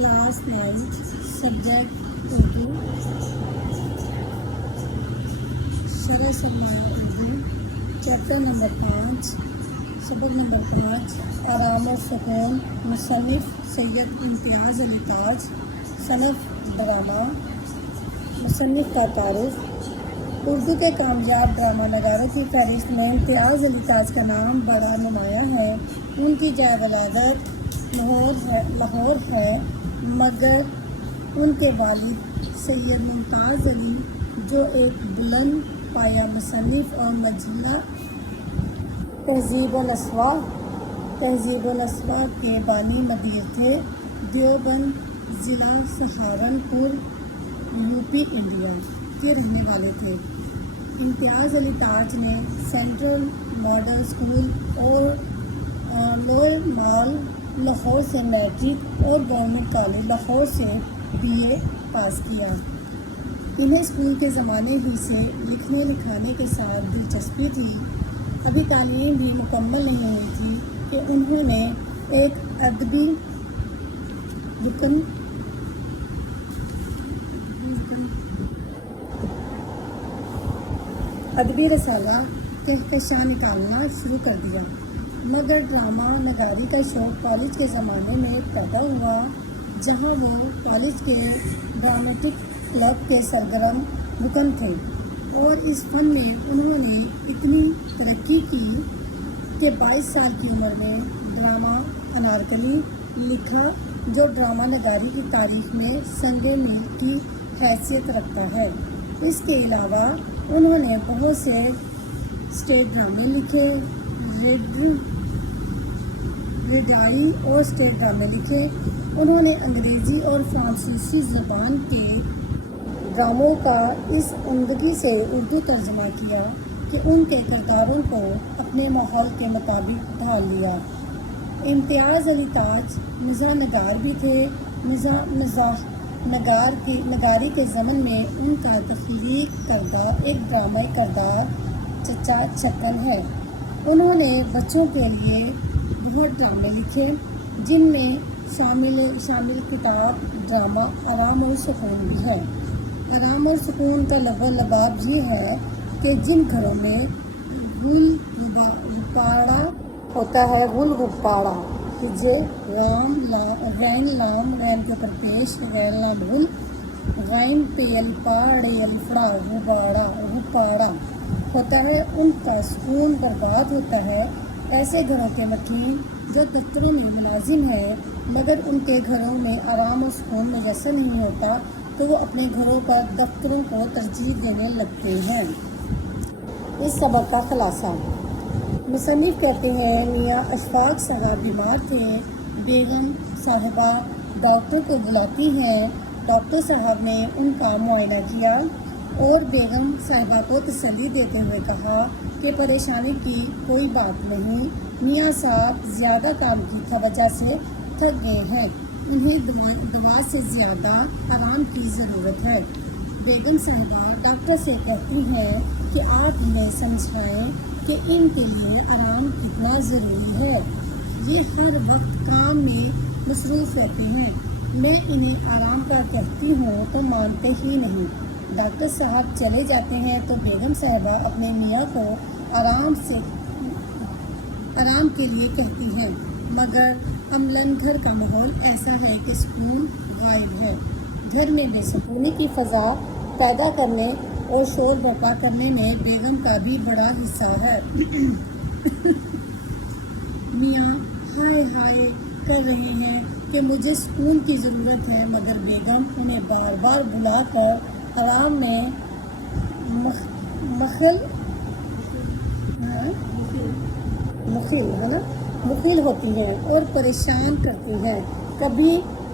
Class 9 subject Urdu, शरह सरमाया Urdu, chapter number 5, सबक number 5, आराम और सुकून। मुसन्निफ़ सैयद इम्तियाज़ अली ताज, सनफ़ ड्रामा। मुसन्निफ़ का तारुफ़। उर्दू के कामयाब ड्रामा नगारों की फहरिस्त में इम्तियाज़ अली ताज का नाम बड़ा नुमाया है। उनकी जाए वलादत लाहौर है, मगर उनके वालिद सैयद मुमताज़ अली जो एक बुलंद पाया मुसन्निफ़ और मजला तहज़ीब-उल-असवार के बानी मदीर थे। देवबंद ज़िला सहारनपुर यूपी इंडिया के रहने वाले थे। इम्तियाज़ अली ताज ने सेंट्रल मॉडल स्कूल और लोअर मॉल लाहौर से मैट्रिक और गवर्नमेंट कॉलेज लाहौर से BA पास किया। इन्हें स्कूल के ज़माने ही से लिखने लिखाने के साथ दिलचस्पी थी। अभी तालीम भी मुकम्मल नहीं हुई थी कि उन्होंने एक अदबी रसाला कहकशां निकालना शुरू कर दिया। मगर ड्रामा नगारी का शौक़ कॉलेज के ज़माने में पैदा हुआ, जहां वो कॉलेज के ड्रामेटिक क्लब के सरगर्म रुकन थे और इस फ़न में उन्होंने इतनी तरक्की की कि 22 साल की उम्र में ड्रामा अनारकली लिखा, जो ड्रामा नगारी की तारीख़ में संगे मील की हैसियत रखता है। इसके अलावा उन्होंने बहुत से स्टेज ड्रामे लिखे, रेडाई और स्टेज ड्रामे लिखे। उन्होंने अंग्रेज़ी और फ्रांसीसी ज़बान के ड्रामों का इस उम्दगी से उर्दू तर्जमा किया कि उनके किरदारों को अपने माहौल के मुताबिक ढाल लिया। इम्तियाज़ अली ताज मिज़ाह नगार भी थे। नगारी के ज़मन में उनका तख्लीक करदा एक ड्रामाई किरदार चचा छक्कन है। उन्होंने बच्चों के लिए बहुत ड्रामे लिखे, जिनमें शामिल किताब ड्रामा आराम और सुकून भी है। आराम और सुकून का लबाब ये है कि जिन घरों में गुलगुब्बारा होता है, गुलगुब्बारा जे रैन लाम रैन के ऊपर पेश रैन लाम गुल गैन पेल पाड़ेल फड़ा गुब्बारा होता है, उनका सुकून बर्बाद होता है। ऐसे घरों के मकीन जो दफ्तरों में मुलाजिम है, मगर उनके घरों में आराम और सुकून मुयस्सर नहीं होता, तो वो अपने घरों पर दफ्तरों को तरजीह देने लगते हैं। इस सबक का खुलासा। मुसन्निफ़ कहते हैं, मियाँ अशफाक साहब बीमार थे। बेगम साहिबा डॉक्टर को बुलाती हैं। डॉक्टर साहब ने उनका मुआयना किया और बेगम साहिबा को तसल्ली देते हुए कहा कि परेशानी की कोई बात नहीं, मियाँ साहब ज़्यादा काम की वजह से थक गए हैं, उन्हें दवा से ज़्यादा आराम की ज़रूरत है। बेगम साहिबा डॉक्टर से कहती हैं कि आप इन्हें समझाएं कि इनके लिए आराम कितना ज़रूरी है। ये हर वक्त काम में मसरूफ़ रहते हैं। मैं इन्हें आराम का कहती हूँ तो मानते ही नहीं। डॉक्टर साहब चले जाते हैं तो बेगम साहिबा अपने मियाँ को आराम के लिए कहती हैं, मगर अमलन घर का माहौल ऐसा है कि सुकून गायब है। घर में बेसुकूनी की फ़ज़ा पैदा करने और शोर बर्पा करने में बेगम का भी बड़ा हिस्सा है। मियाँ हाय हाय कर रहे हैं कि मुझे सुकून की ज़रूरत है, मगर बेगम उन्हें बार बार बुलाकर आराम में मुखिल होती हैं और परेशान करती हैं। कभी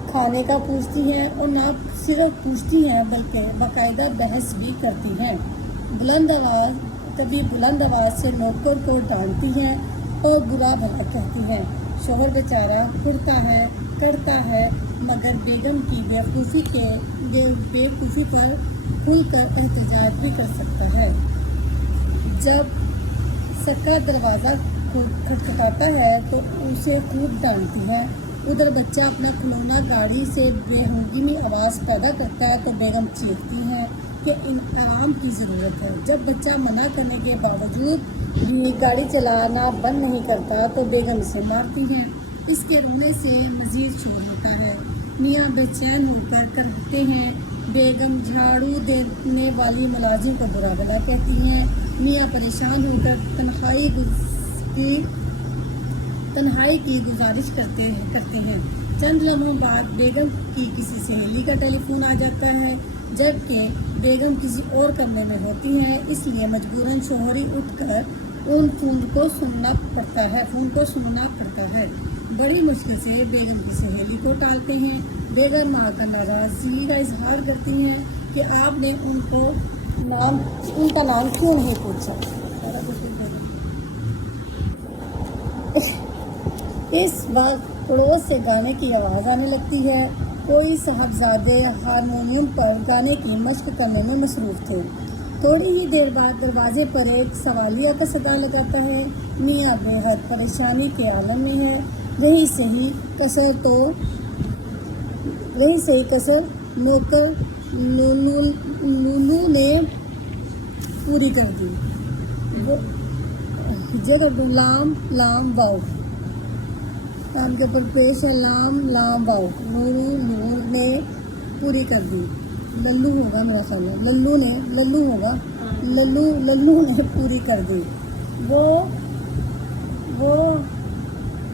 खाने का पूछती हैं और ना सिर्फ पूछती हैं बल्कि बाकायदा बहस भी करती हैं। कभी बुलंद आवाज़ से नौकर को डांटती हैं और बुरा भला कहती हैं। शोहर बेचारा कुड़ता है करता है, मगर बेगम की बेवकूफ़ी पर खुलकर एहतजाज भी कर सकता है। जब सक्का दरवाज़ा खटखटाता है तो उसे खूब डांटती है ادھر بچہ اپنا کھلونا گاڑی سے بےہنگمی آواز پیدا کرتا ہے تو بیگم چیختی ہیں کہ آرام کی ضرورت ہے۔ جب بچہ منع کرنے کے باوجود بھی گاڑی چلانا بند نہیں کرتا تو بیگم اسے مارتی ہیں۔ اس کے رونے سے مزید شور ہوتا ہے۔ میاں بے چین ہو کر کرتے ہیں۔ بیگم جھاڑو دینے والی ملازم کو برا بھلا کہتی ہیں۔ میاں پریشان ہو کر تنہائی کی گزارش کرتے ہیں۔ چند لمحوں بعد بیگم کی کسی سہیلی کا ٹیلی فون آ جاتا ہے، جبکہ بیگم کسی اور کمرے میں ہوتی ہیں، اس لیے مجبوراً شوہر ہی اٹھ کر ان فون کو سننا پڑتا ہے۔ بڑی مشکل سے بیگم کی سہیلی کو ٹالتے ہیں۔ بیگم آ کر ناراضگی کا اظہار کرتی ہیں کہ آپ نے ان کا نام کیوں نہیں پوچھا۔ اس وقت پڑوس سے گانے کی آواز آنے لگتی ہے۔ کوئی صاحبزادے ہارمونیم پر گانے کی مشق کرنے میں مصروف تھے۔ تھوڑی ہی دیر بعد دروازے پر ایک سوالیہ کا صدا لگاتا ہے۔ میاں بے حد پریشانی کے عالم میں ہے۔ یہی صحیح کسر نوکر لولو نے پوری کر دی۔ لام لام واؤ کام کے اوپر پیش ہے، لام لام واؤ لولو نے پوری کر دی۔ للو ہوگا میرا خیال ہے، للو نے پوری کر دی۔ وہ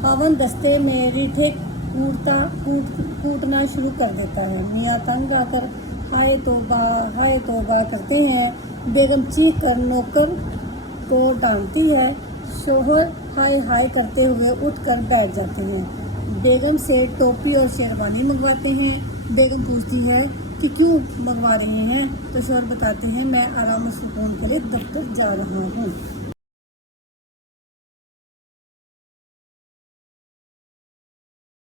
خاوند دستے میں ریٹھے کوٹنا شروع کر دیتا ہے۔ میاں تنگ آ کر ہائے توبہ کرتے ہیں۔ بیگم چیخ کر نوکر کو ڈانٹتی ہے۔ شوہر ہائے کرتے ہوئے اٹھ کر بیٹھ جاتے ہیں۔ بیگم سے ٹوپی اور شیروانی منگواتے ہیں۔ بیگم پوچھتی ہے کہ کیوں منگوا رہے ہیں تو شوہر بتاتے ہیں میں آرام و سکون کے لیے دفتر جا رہا ہوں۔